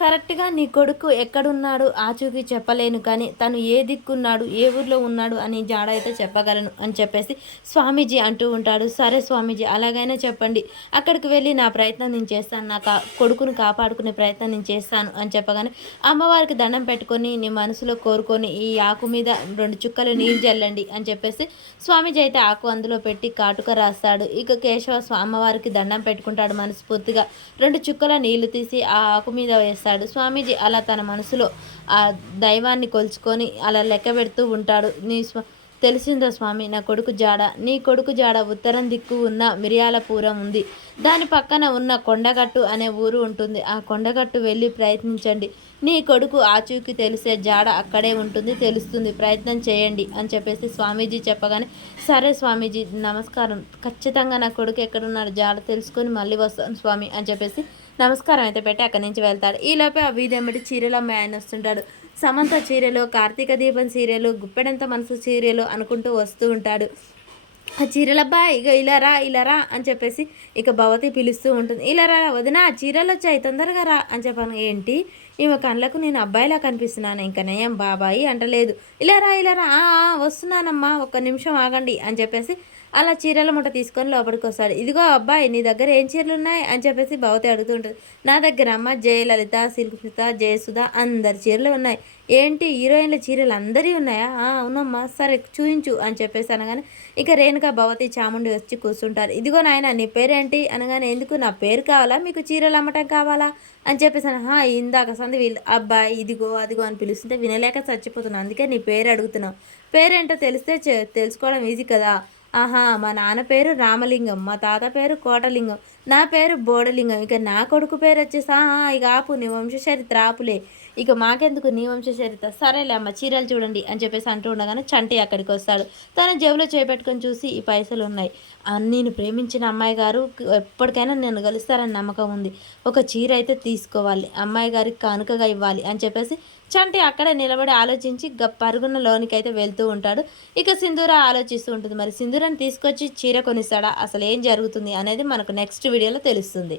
కరెక్ట్‌గా నీ కొడుకు ఎక్కడున్నాడు ఆచూకీ చెప్పలేను కానీ, తను ఏ దిక్కున్నాడు, ఏ ఊర్లో ఉన్నాడు అని జాడ అయితే చెప్పగలను అని చెప్పేసి స్వామీజీ అంటూ ఉంటాడు. సరే స్వామీజీ అలాగైనా చెప్పండి. అక్కడికి వెళ్ళి నా ప్రయత్నం నేను చేస్తాను. నా కొడుకుని కాపాడుకునే ప్రయత్నం నేను చేస్తాను అని చెప్పగానే, అమ్మవారికి దండం పెట్టుకొని నీ మనసులో కోరుకొని ఈ ఆకు మీద 2 చుక్కలు నీళ్ళు జల్లండి అని చెప్పేసి స్వామీజీ అయితే ఆకు అందులో పెట్టి కాటుక రాస్తాడు. ఇక కేశవ అమ్మవారికి దండం పెట్టుకుంటాడు మనస్ఫూర్తిగా. 2 చుక్కల నీళ్లు తీసి ఆ ఆకు మీద వేస్తాడు. స్వామీజీ అలా తన మనసులో ఆ దైవాన్ని కొలుచుకొని అలా లెక్క పెడుతూ ఉంటాడు. తెలిసిందో స్వామి నా కొడుకు జాడ, నీ కొడుకు జాడ ఉత్తరం దిక్కు ఉన్న మిరియాలపురం ఉంది. దాని పక్కన ఉన్న కొండగట్టు అనే ఊరు ఉంటుంది. ఆ కొండగట్టు వెళ్ళి ప్రయత్నించండి. నీ కొడుకు ఆచూకీ తెలిసే జాడ అక్కడే ఉంటుంది, తెలుస్తుంది, ప్రయత్నం చేయండి అని చెప్పేసి స్వామీజీ చెప్పగానే, సరే స్వామీజీ నమస్కారం, ఖచ్చితంగా నా కొడుకు ఎక్కడున్నాడు జాడ తెలుసుకొని మళ్ళీ వస్తాను స్వామి అని చెప్పేసి నమస్కారం అయితే పెట్టి అక్కడి నుంచి వెళ్తాడు. ఈలోపే ఆ వీధెంబడి చీరల అమ్మాయి ఆయన వస్తుంటాడు. సమంత చీరలు, కార్తీక దీపం సీరియలు, గుప్పెడంత మనసు సీరియలు అనుకుంటూ వస్తూ ఉంటాడు. ఆ చీరలబ్బాయి ఇక ఇలా రా అని చెప్పేసి ఇక భవతి పిలుస్తూ ఉంటుంది. ఇలా రా వదినా చీరలు వచ్చాయి తొందరగా రా అని చెప్పాను. ఏంటి ఈమె కళ్ళకు నేను అబ్బాయిలా కనిపిస్తున్నాను, ఇంకా నయం బాబాయి అంటలేదు. ఇలా రా వస్తున్నానమ్మా, ఒక్క నిమిషం ఆగండి అని చెప్పేసి అలా చీరల మూట తీసుకొని లోపలికి వస్తాడు. ఇదిగో అబ్బాయి నీ దగ్గర ఏం చీరలు ఉన్నాయి అని చెప్పేసి భవతి అడుగుతుంటుంది. నా దగ్గర అమ్మ జయలలిత, శిల్పిత, జయసుధ అందరి చీరలు ఉన్నాయి. ఏంటి హీరోయిన్ల చీరలు అందరి ఉన్నాయా? అవునమ్మా, సరే చూయించు అని చెప్పేసి అనగానే ఇక రేణుక భవతి చాముండి వచ్చి కూర్చుంటారు. ఇదిగో నాయన నీ పేరేంటి అనగానే, ఎందుకు నా పేరు కావాలా, మీకు చీరలు అమ్మటం కావాలా అని చెప్పేసి ఇందాక సంది వీళ్ళు అబ్బాయి ఇదిగో అదిగో అని పిలుస్తుంటే వినలేక చచ్చిపోతున్నాను, అందుకే నీ పేరు అడుగుతున్నావు. పేరేంటో తెలిస్తే తెలుసుకోవడం ఈజీ కదా. మా నాన్న పేరు రామలింగం, మా తాత పేరు కోటలింగం, నా పేరు బోడలింగం, ఇక నా కొడుకు పేరు వచ్చేసి ఇక ఆపు నీ వంశచరిత్ర ఆపులే, ఇక మాకెందుకు నీ వంశచరిత్ర, సరేలే అమ్మ చీరలు చూడండి అని చెప్పేసి అంటూ ఉండగానే చంటి అక్కడికి వస్తాడు. తన జేబులో చేపెట్టుకొని చూసి ఈ పైసలు ఉన్నాయి, నేను ప్రేమించిన అమ్మాయి గారు ఎప్పటికైనా నన్ను కలుస్తారని నమ్మకం ఉంది, ఒక చీర అయితే తీసుకోవాలి, అమ్మాయి గారికి కానుకగా ఇవ్వాలి అని చెప్పేసి చంటి అక్కడే నిలబడి ఆలోచించి పరుగున లోనికి అయితే వెళ్తూ ఉంటాడు. ఇక సింధూర ఆలోచిస్తూ ఉంటుంది. మరి సింధూరాన్ని తీసుకొచ్చి చీర కొనిస్తాడా, అసలు ఏం జరుగుతుంది అనేది మనకు నెక్స్ట్ వీడియోలో తెలుస్తుంది.